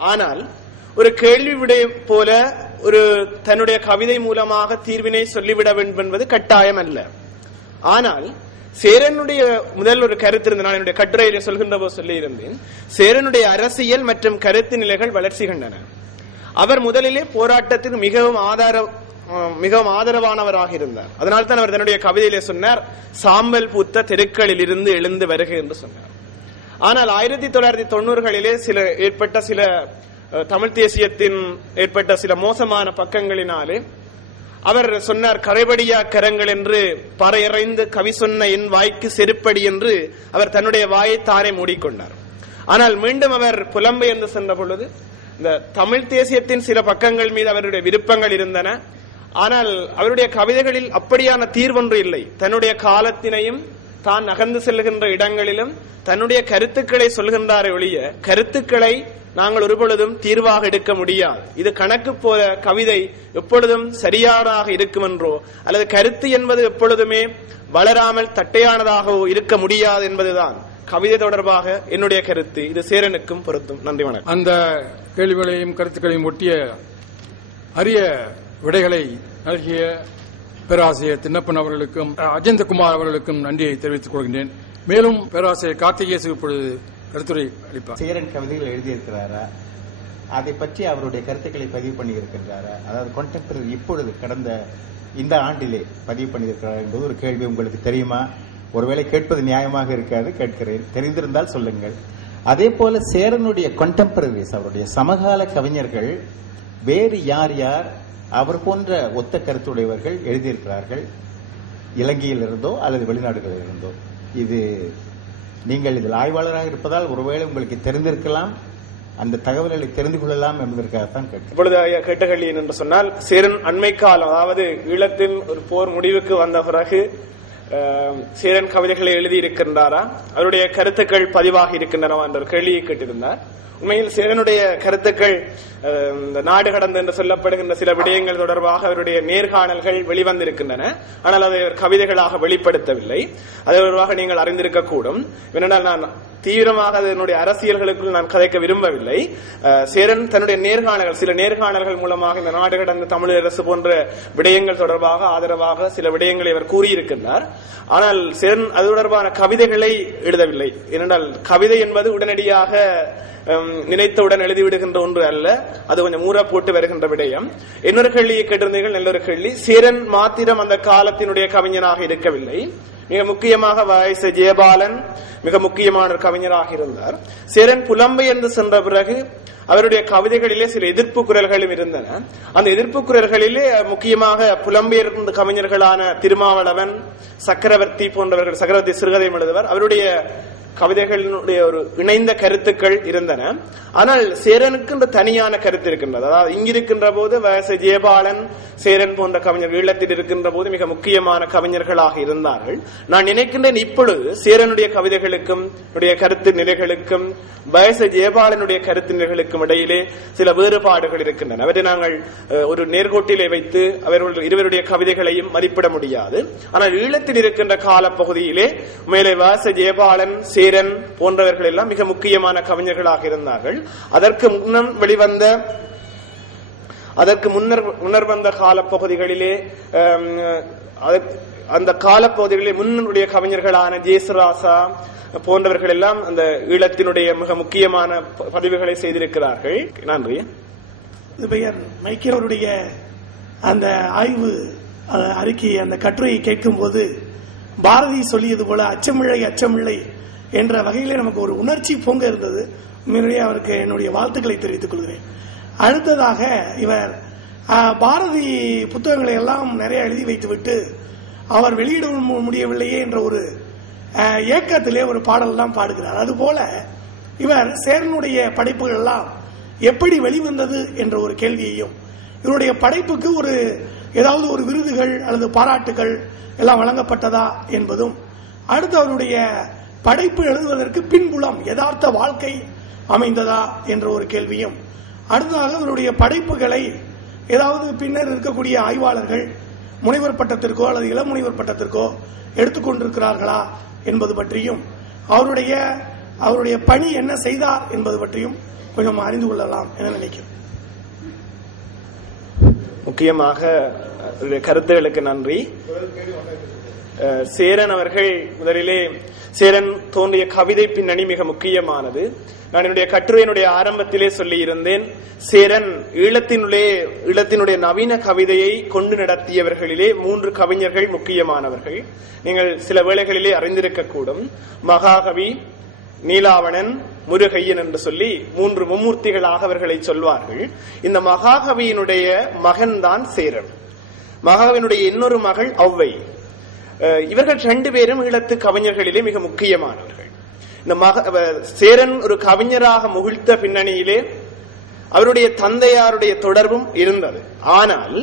ஆனால் ஒரு கேள்வி விடை போல ஒரு தன்னுடைய கவிதை மூலமாக தீர்வினை சொல்லிவிட வேண்டும் என்பது கட்டாயம் அல்ல. ஆனால் சேரனுடைய முதல் ஒரு கருத்து இருந்த, நான் என்னுடைய கட்டுரையிலே சொல்கின்ற போது சொல்லி இருந்தேன், சேரனுடைய அரசியல் மற்றும் கருத்து நிலைகள் வளர்ச்சி கண்டன. அவர் முதலிலே போராட்டத்தில் மிகவும் ஆதரவானவராக இருந்தார். அதனால்தான் அவர் தன்னுடைய கவிதையிலே சொன்னார், சாம்பல் பூத்த தெருக்களில் இருந்து எழுந்து வருக என்று சொன்னார். ஆனால் 1990களிலே ஏற்பட்ட சில தமிழ் தேசியத்தின் ஏற்பட்ட சில மோசமான பக்கங்களினாலே அவர் சொன்னார், கரைபடியா கரங்கள் என்று பறையறைந்து கவி சொன்ன என் வாய்க்கு செருப்படி என்று அவர் தன்னுடைய வாயை தானே மூடிக்கொண்டார். ஆனால் மீண்டும் அவர் புலம்பெயர்ந்து சென்ற பொழுது இந்த தமிழ் தேசியத்தின் சில பக்கங்கள் மீது அவருடைய விருப்பங்கள் இருந்தன. ஆனால் அவருடைய கவிதைகளில் அப்படியான தீர்வொன்று இல்லை. தன்னுடைய காலத்தினையும் தான் நகர்ந்து செல்கின்ற இடங்களிலும் தன்னுடைய கருத்துக்களை சொல்கின்றாரே ஒழிய கருத்துக்களை நாங்கள் ஒருபொழுதும் தீர்வாக எடுக்க முடியாது. இது கணக்கு போல கவிதை எப்பொழுதும் சரியானதாக இருக்கும் என்றோ அல்லது கருத்து என்பது எப்பொழுதுமே வளராமல் தட்டையானதாகவோ இருக்க முடியாது என்பதுதான் கவிதை தொடர்பாக என்னுடைய கருத்து. இது சேரனுக்கும் பொருத்தும். நன்றி, வணக்கம். அந்த கேள்விகளையும் கருத்துக்களையும் ஒட்டிய அரிய விடைகளை நல்கிய பேராசிரியர் தின்னப்பன் அவர்களுக்கும் அஜந்தகுமார் அவர்களுக்கும் நன்றியை தெரிவித்துக் கொள்கின்றேன். மேலும் பேராசிரியர் கார்த்திகேசு இப்பொழுது கருத்துரை அளிப்பார். சேரன் கவிதைகள் எழுதியிருக்கிறாரா, அதை பற்றி அவருடைய கருத்துக்களை பதிவு பண்ணியிருக்கிறாரா, அதாவது கான்டெம்பரரி இப்பொழுது கடந்த இந்த ஆண்டிலே பதிவு பண்ணியிருக்கிறார் என்பது ஒரு கேள்வி. உங்களுக்கு தெரியுமா? ஒருவேளை கேட்பது நியாயமாக இருக்காது, கேட்கிறேன். தெரிந்திருந்தால் சொல்லுங்கள். அதே போல சேரனுடைய கான்டெம்பரரிஸ், அவருடைய சமகால கவிஞர்கள் வேறு யார் யார் அவர் போன்ற ஒத்த கருத்துடையவர்கள் எழுதியிருக்கிறார்கள், இலங்கையில் இருந்தோ அல்லது வெளிநாடுகளில் இருந்தோ? இது நீங்கள் இதில் ஆய்வாளராக இருப்பதால் ஒருவேளை உங்களுக்கு தெரிந்திருக்கலாம், அந்த தகவல்களை தெரிந்து கொள்ளலாம் என்பதற்காகத்தான் கேட்கிறேன். இப்பொழுது கேட்ட கேள்வி என்று சொன்னால், சேரன் அண்மை காலம், அதாவது ஈழத்தின் ஒரு போர் முடிவுக்கு வந்த பிறகு சேரன் கவிதைகளை எழுதியிருக்கின்றாரா, அவருடைய கருத்துக்கள் பதிவாக இருக்கின்றனவா என்ற ஒரு கேள்வியை கேட்டிருந்தார். உண்மையில் சேரனுடைய கருத்துக்கள் இந்த நாடு கடந்து என்று சொல்லப்படுகின்ற சில விடயங்கள் தொடர்பாக அவருடைய நேர்காணல்கள் வெளிவந்திருக்கின்றன. ஆனால் அதை கவிதைகளாக வெளிப்படுத்தவில்லை. அது தொடர்பாக நீங்கள் அறிந்திருக்க கூடும். ஏனென்றால் நான் தீவிரமாக அதனுடைய அரசியல்களுக்குள் நான் கதைக்க விரும்பவில்லை. சேரன் தன்னுடைய நேர்காணல்கள், சில நேர்காணல்கள் மூலமாக இந்த நாடு கடந்த தமிழரசு போன்ற விடயங்கள் தொடர்பாக ஆதரவாக சில விடயங்களை அவர் கூறியிருக்கின்றார். ஆனால் சேரன் அது தொடர்பான கவிதைகளை எழுதவில்லை. ஏனென்றால் கவிதை என்பது உடனடியாக நினைத்தவுடன் எழுதிவிடுகின்ற ஒன்று அல்ல, அது கொஞ்சம் மூற போட்டு வருகின்ற விடயம். இன்னொரு கேள்வியை கேட்டிருந்தீர்கள், நல்லொரு கேள்வி. சேரன் மாத்திரம் அந்த காலத்தினுடைய கவிஞனாக இருக்கவில்லை. மிக முக்கியமாக வயச ஜெயபாலன் மிக முக்கியமான ஒரு கவிஞராக இருந்தார். சேரன் புலம்பெயர்ந்து சென்ற பிறகு அவருடைய கவிதைகளிலே சில எதிர்ப்பு குரல்களும் இருந்தன. அந்த எதிர்ப்பு குரல்களிலே முக்கியமாக புலம்பெயர்ந்த கவிஞர்களான திருமாவளவன், சக்கரவர்த்தி போன்றவர்கள், சக்கரவர்த்தி சிறுகதை எழுதுவர், அவருடைய கவிதைகளுடைய ஒரு இணைந்த கருத்துக்கள் இருந்தன. ஆனால் சேரனுக்கு இந்த தனியான கருத்து இருக்கின்றது. அதாவது இங்கிருக்கின்ற போது வயச ஜெயபாலன், சேரன் போன்ற கவிஞர்கள் ஈழத்தில் இருக்கின்ற போது மிக முக்கியமான கவிஞர்களாக இருந்தார்கள். நான் நினைக்கின்றேன் இப்பொழுது சேரனுடைய கவிதைகளுக்கும் கருத்து நிலைகளுக்கும் வயச ஜெயபாலனுடைய கருத்து நிலைகளுக்கும் இடையிலே சில வேறுபாடுகள் இருக்கின்றன. அவற்றை நாங்கள் ஒரு நேர்கோட்டிலே வைத்து அவர்கள் இருவருடைய கவிதைகளையும் மதிப்பிட முடியாது. ஆனால் ஈழத்தில் இருக்கின்ற காலப்பகுதியிலே மேலே வயச ஜெயபாலன், சேரன் போன்றவர்கள் எல்லாம் மிக முக்கியமான கவிஞர்களாக இருந்தார்கள். அதற்கு முன்னர் வந்த காலப்பகுதிகளிலே அந்த காலப்பகுதிகளிலே முன்னுடைய கவிஞர்களான ஜேசுராசா போன்றவர்கள் எல்லாம் அந்த ஈழத்தினுடைய மிக முக்கியமான பதிவுகளை செய்திருக்கிறார்கள். நன்றி. பெயர் மைக்கேலுடைய அந்த ஆய்வு அறிக்கை, அந்த கட்டுரையை கேட்கும் போது பாரதி சொல்லியது போல அச்சமில்லை அச்சமில்லை என்ற வகையிலே நமக்கு ஒரு உணர்ச்சி பொங்க இருந்தது. உண்மையிலேயே அவருக்கு என்னுடைய வாழ்த்துக்களை தெரிவித்துக் கொள்கிறேன். அடுத்ததாக இவர் பாரதி புத்தகங்களை எல்லாம் நிறைய எழுதி வைத்துவிட்டு அவர் வெளியிட முடியவில்லையே என்ற ஒரு ஏக்கத்திலே ஒரு பாடல் எல்லாம் பாடுகிறார். அதுபோல இவர் சேரனுடைய படைப்புகள் எல்லாம் எப்படி வெளிவந்தது என்ற ஒரு கேள்வியையும், இவருடைய படைப்புக்கு ஏதாவது ஒரு விருதுகள் அல்லது பாராட்டுகள் எல்லாம் வழங்கப்பட்டதா என்பதும், அடுத்து அவருடைய படைப்பு எழுதுவதற்கு பின்புலம் யதார்த்த வாழ்க்கை அமைந்ததா என்ற ஒரு கேள்வியும், அடுத்ததாக அவருடைய படைப்புகளை ஏதாவது பின்னர் இருக்கக்கூடிய ஆய்வாளர்கள் முனைவர் பட்டத்திற்கோ அல்லது இளமுனைவர் பட்டத்திற்கோ எடுத்துக்கொண்டிருக்கிறார்களா என்பது பற்றியும், அவருடைய பணி என்ன செய்தார் என்பது பற்றியும் கொஞ்சம் அறிந்து கொள்ளலாம் என நினைக்கிறேன். முக்கியமாக கருத்துகளுக்கு நன்றி. சேரன் அவர்கள் முதலிலே சேரன் தோன்றிய கவிதை பின்னணி மிக முக்கியமானது. நான் என்னுடைய கட்டுரையினுடைய ஆரம்பத்திலே சொல்லி இருந்தேன், சேரன் ஈழத்தினுடைய நவீன கவிதையை கொண்டு நடத்தியவர்களிலே 3 கவிஞர்கள் முக்கியமானவர்கள். நீங்கள் சில வேளைகளிலே அறிந்திருக்க கூடும். மகாகவி, நீலாவணன், முருகையன் என்று சொல்லி 3 மும்மூர்த்திகளாக அவர்களை சொல்வார்கள். இந்த மகாகவியினுடைய மகன் தான் சேரன். மகாகவியினுடைய இன்னொரு மகள் ஔவை. இவர்கள் 2 பேரும் ஈழத்து கவிஞர்களிலே மிக முக்கியமானவர்கள். இந்த சேரன் ஒரு கவிஞராக முகிழ்த்த பின்னணியிலே அவருடைய தந்தையாருடைய தொடர்பும் இருந்தது. ஆனால்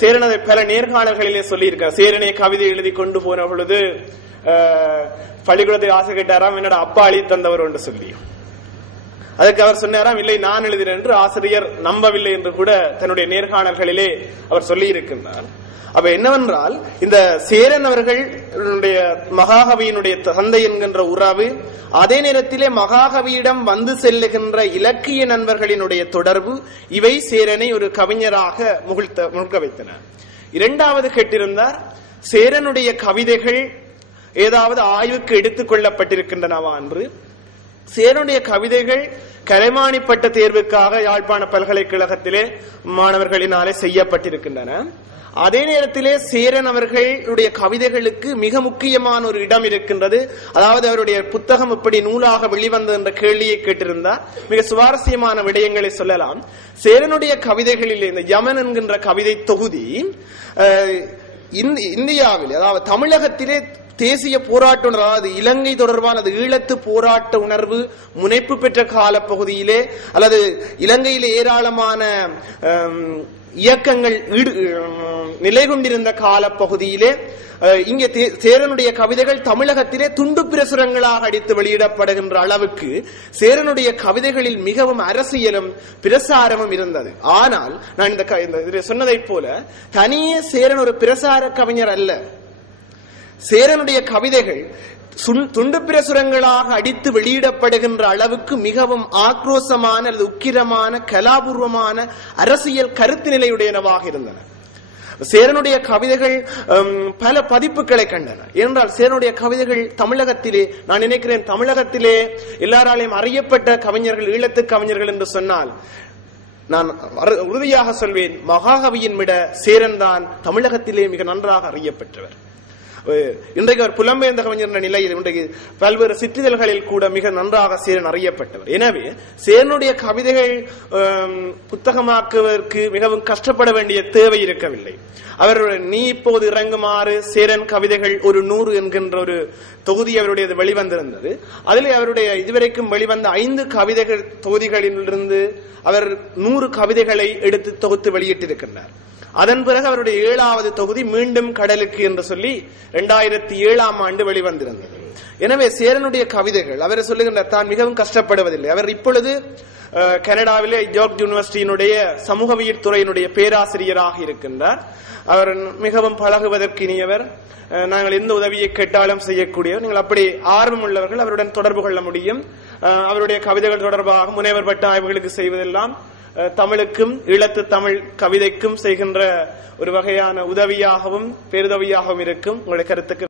சேரன் அதை பல நேர்காணல்களிலே சொல்லியிருக்கார். சேரனை கவிதை எழுதி கொண்டு போன பொழுது பள்ளிக்கூடத்தை ஆசை கேட்டாராம், என்னோட அப்பா அழி தந்தவர் என்று சொல்லி. அதுக்கு அவர் சொன்னாராம், இல்லை நான் எழுதினேன் என்று. ஆசிரியர் நம்பவில்லை என்று கூட தன்னுடைய நேர்காணல்களிலே அவர் சொல்லி இருக்கின்றார். அப்ப என்னவென்றால், இந்த சேரன் அவர்களுடைய மகாகவியினுடைய தந்தை என்கின்ற உறவு, அதே நேரத்திலே மகாகவியிடம் வந்து செல்லுகின்ற இலக்கிய நண்பர்களினுடைய தொடர்பு, இவை சேரனை ஒரு கவிஞராக முழுக்க வைத்தன. 2வது கேட்டிருந்தார், சேரனுடைய கவிதைகள் ஏதாவது ஆய்வுக்கு எடுத்துக் கொள்ளப்பட்டிருக்கின்றனவா என்று. சேரனுடைய கவிதைகள் கலைமானி பட்ட தேர்வுக்காக யாழ்ப்பாண பல்கலைக்கழகத்திலே மாணவர்களினாலே செய்யப்பட்டிருக்கின்றன. அதே நேரத்திலே சேரன் அவர்களுடைய கவிதைகளுக்கு மிக முக்கியமான ஒரு இடம் இருக்கின்றது. அதாவது அவருடைய புத்தகம் இப்படி நூலாக வெளிவந்தது என்ற கேள்வியை கேட்டிருந்தார். மிக சுவாரஸ்யமான விடயங்களை சொல்லலாம். சேரனுடைய கவிதைகளில் இந்த யமன் என்கின்ற கவிதை தொகுதி இந்தியாவில், அதாவது தமிழகத்திலே தேசிய போராட்ட உணர்வு, அதாவது இலங்கை தொடர்பான ஈழத்து போராட்ட உணர்வு முனைப்பு பெற்ற கால பகுதியிலே, அல்லது இலங்கையிலே ஏராளமான இயக்கங்கள் நிலை கொண்டிருந்த கால பகுதியிலே இங்கே சேரனுடைய கவிதைகள் தமிழகத்திலே துண்டு பிரசுரங்களாக அடித்து வெளியிடப்படுகின்ற அளவுக்கு சேரனுடைய கவிதைகளில் மிகவும் அரசியலும் பிரசாரமும் இருந்தது. ஆனால் நான் இந்த சொன்னதை போல தனியே சேரன் ஒரு பிரசார கவிஞர் அல்ல. சேரனுடைய கவிதைகள் துண்டு பிரசுரங்களாக அடித்து வெளியிடப்படுகின்ற அளவுக்கு மிகவும் ஆக்ரோஷமான அல்லது உக்கிரமான கலாபூர்வமான அரசியல் கருத்து நிலையுடையனவாக இருந்தன. சேரனுடைய கவிதைகள் பல பதிப்புகளை கண்டன. ஏனென்றால் சேரனுடைய கவிதைகள் தமிழகத்திலே, நான் நினைக்கிறேன் தமிழகத்திலே எல்லாராலையும் அறியப்பட்ட கவிஞர்கள் ஈழத்து கவிஞர்கள் என்று சொன்னால் நான் உறுதியாக சொல்வேன், மகாகவியின் விட சேரன் தான் தமிழகத்திலே மிக நன்றாக அறியப்பட்டவர். இன்றைக்கு அவர் புலம்பெயர்ந்த கவிஞர் என்ற நிலையில் இன்றைக்கு பல்வேறு சிற்றிதழ்களில் கூட மிக நன்றாக சேரன் அறியப்பட்டவர். எனவே சேரனுடைய கவிதைகள் புத்தகமாக்குவதற்கு மிகவும் கஷ்டப்பட வேண்டிய தேவை இருக்கவில்லை. அவர் நீ இப்போது இறங்குமாறு சேரன் கவிதைகள் ஒரு 100 என்கின்ற ஒரு தொகுதி அவருடைய வெளிவந்திருந்தது. அதிலே அவருடைய இதுவரைக்கும் வெளிவந்த 5 கவிதைகள் தொகுதிகளிலிருந்து அவர் 100 கவிதைகளை எடுத்து தொகுத்து வெளியிட்டிருக்கின்றார். அதன் பிறகு அவருடைய 7வது தொகுதி மீண்டும் கடலுக்கு என்று சொல்லி 2007ஆம் ஆண்டு வெளிவந்திருந்தது. எனவே சேரனுடைய கவிதைகள், அவர் சொல்லுகின்ற தான் மிகவும் கஷ்டப்படுவதில்லை. அவர் இப்பொழுது கனடாவிலே யோர்க் யூனிவர்சிட்டியினுடைய சமூகவியல் துறையினுடைய பேராசிரியராக இருக்கின்றார். அவர் மிகவும் பழகுவதற்கு இனியவர். நாங்கள் எந்த உதவியை கேட்டாலும் செய்யக்கூடியவர். நீங்கள் அப்படி ஆர்வம் உள்ளவர்கள் அவருடன் தொடர்பு கொள்ள முடியும். அவருடைய கவிதைகள் தொடர்பாக முனைவர் பட்ட ஆய்வுகளுக்கு செய்வதெல்லாம் தமிழுக்கும் ஈழத்து தமிழ் கவிதைக்கும் செய்கின்ற ஒரு வகையான உதவியாகவும் பேருதவியாகவும் இருக்கும். உங்களுடைய கருத்துக்கு